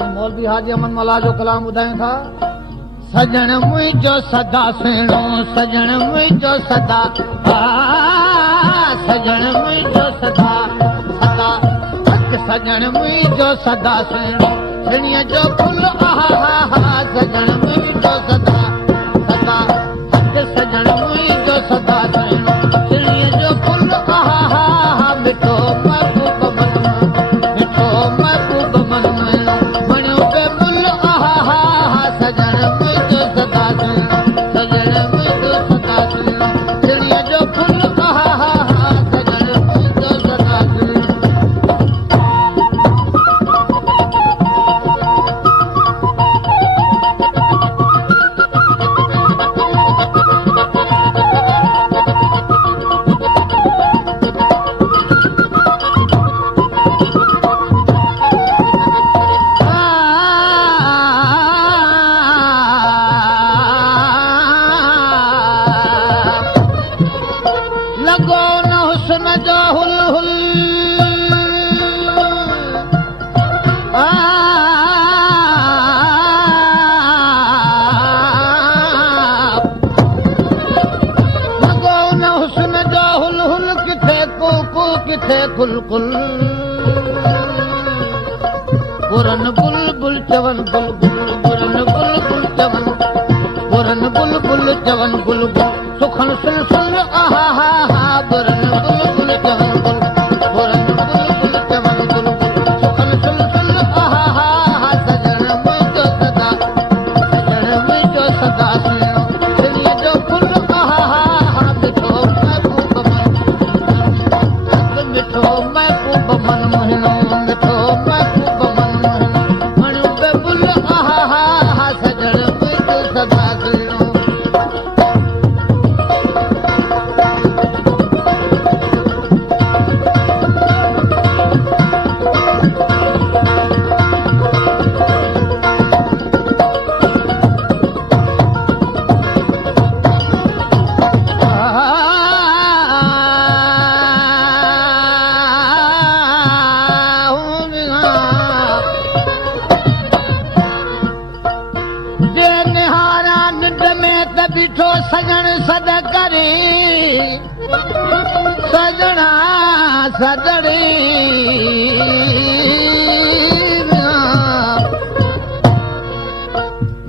मौलवी हाजी अमन मला जो कलाम ॿुधायूं था। सजण मुंहिंजो सदा सुहिणो, सजण मुंहिंजो सदा, सजण मुंहिंजो सदा सदा, सजण मुंहिंजो सदा सुहिणो, सिणीअ जो फुल सजण मुंहिंजो सदा सदा, सजण मुंहिंजो सदा सुहिणो, सिणीअ जो फुल मिठो महबूब मन, मिठो महबूब मन वणियो पे मुल सजण मुंहिंजो सदा सुहिणो, सजण मुंहिंजो सदा सुहिणो, सिणीअ जो फुल सजण मुंहिंजो सदा सुहिणो। लगो न हुस्न जो हुल हुल, लगो न हुस्न जो हुल हुल, किथे कूकू किथे कुल कुल, बुरन बुलबुल चवन बुलबुल, बुरन बुलबुल चवन, बुरन बुलबुल चवन बुलबुल, सुखन सुन सुन बुरन बुलबुल चवन बुल, बुरन बुलबुल चवन बुलबुल, सुखन सुन सुन सजण मुंहिंजो सदा, सजण मुंहिंजो सदा सुहिणो, सिणीअ जो फुल मिठो महबूब मन, मिठो महबूब मन मोहिणो, मिठो महबूब मन मोहिणो, वणियो पे मुल सजण मुंहिंजो सदा सुहिणो। बीठो सजण सद करे, सजणा सदड़ी,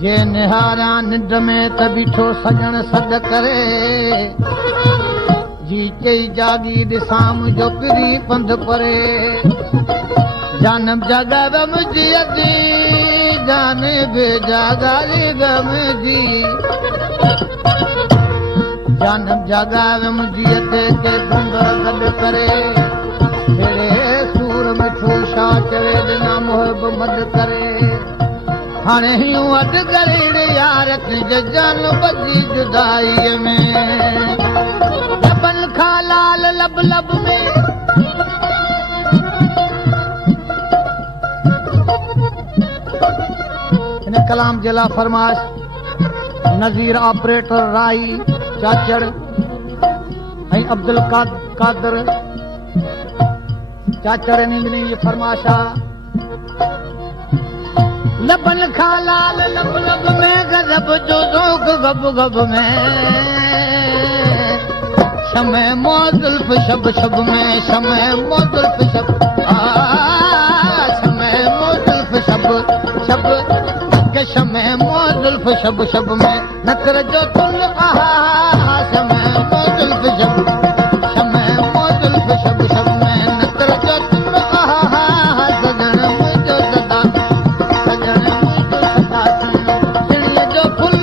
जे निहारा निंड में त बीठो सजण सद करे, जी चई जागी ॾिसां मुंहिंजो पिरी पंध परे, जानम जॻह मुंहिंजी अजी, जाने बे जागारी गम जी, जानम जॻह मुंहिंजी अते के सुंदर गॾु करे, अहिड़े सूर मिठो छा चवे ॾिना मुहब मद करे, हाणे हियूं अॾु करे यार तुंहिंजे जान बजी जुदाईअ में, लबनि खां लाल लब लब में, हिन कलाम जे लाइ फरमाइश नज़ीर ऑपरेटर राई चाचड़ ऐं अब्दुल कादर चाचड़ जी फरमाइश आहे। लबनि खां लाल लब लब में, गज़ब जो ज़ौक़ गब गब में, शमे मो ज़ुल्फ़ शब शब में, शमे मो ज़ुल्फ़ शब, शमे मो ज़ुल्फ़ शब शब, शमे मो ज़ुल्फ़ शब शब में, नकर जो तुल शमे मो ज़ुल्फ़ शब, शमे मो ज़ुल्फ़ शब शब में, नकर जो तुल सजण मुंहिंजो सदा, सजण मुंहिंजो सदा सुहिणो, सिणीअ जो फुल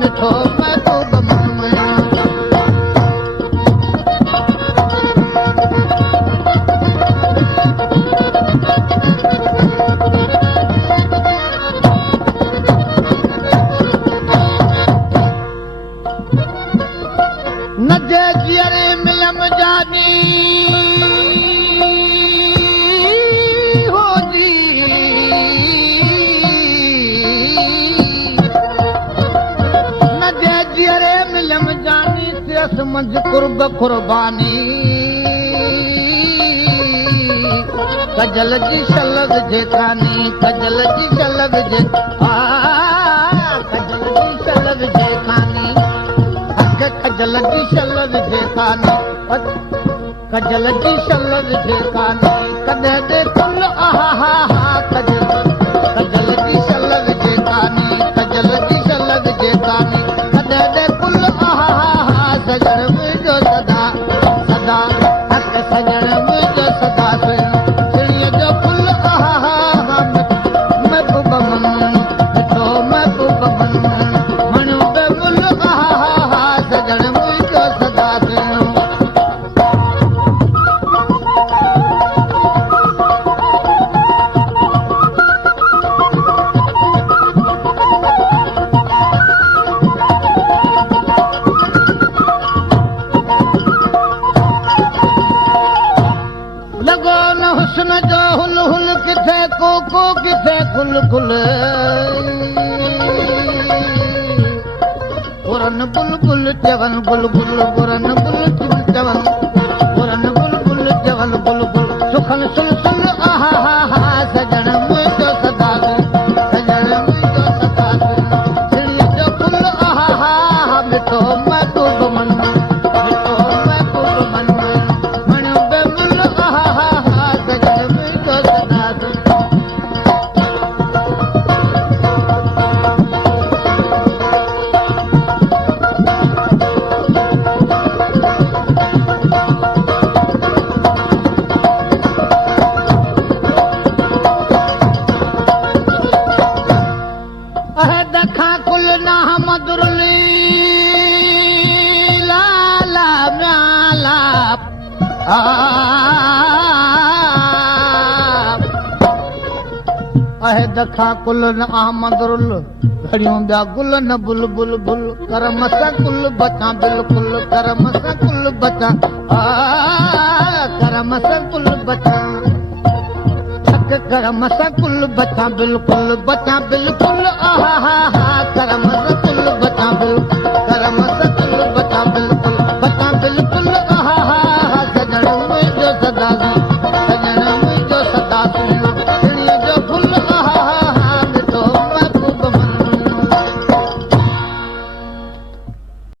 मिठो महबूब मन मोहिणो। नजे जीअरे मिलम जानी हो जी, नजे जीअरे मिलम जानी, सिरस मंझ कुर्ब कुर्बानी, त कजल जी शल विझे कानी कजल जी शल विझे कजल जी शल विझे कानी अॻ कजल जी शल विझे कानी कजल जी शल विझे कानी कॾहिं दे कुल कजल जी शल विझे कानी कजल जी शल विझे कानी कॾहिं दे कुल सजण मुंहिंजो सदा सदा हक़ सजण मुंहिंजो सदा सुणिय जो फुल महबूब मन मिठो महबूब मन मणियो बे मुल सजण मुंहिंजो सदा सुणियो लॻो न हुस्न जो हुल हुल किथे को किथे खुल खुल पुरन बुलबुल चवन बुलबुल पुरन बुलबुल चवन पुरन बुलबुल चवन बुलबुल सुखन सुल सुल सजण मुंहिंजो सदा सजण मुंहिंजो सदा सिड़ीअ जो फुल मिठो महबूब मन मिठो महबूब मन मणियो बे मुल सजण मुंहिंजो सदा अहद खां कुल ना मधुरली लाला म्याला अहद खां कुल न मधुरल घड़ियूं ॿिया गुल न बुल बुल बुल करम सां कुल बचा बिल्कुल करम सां कुल बचा करम सां कुल बचा करम सां कुल बचा बिल्कुल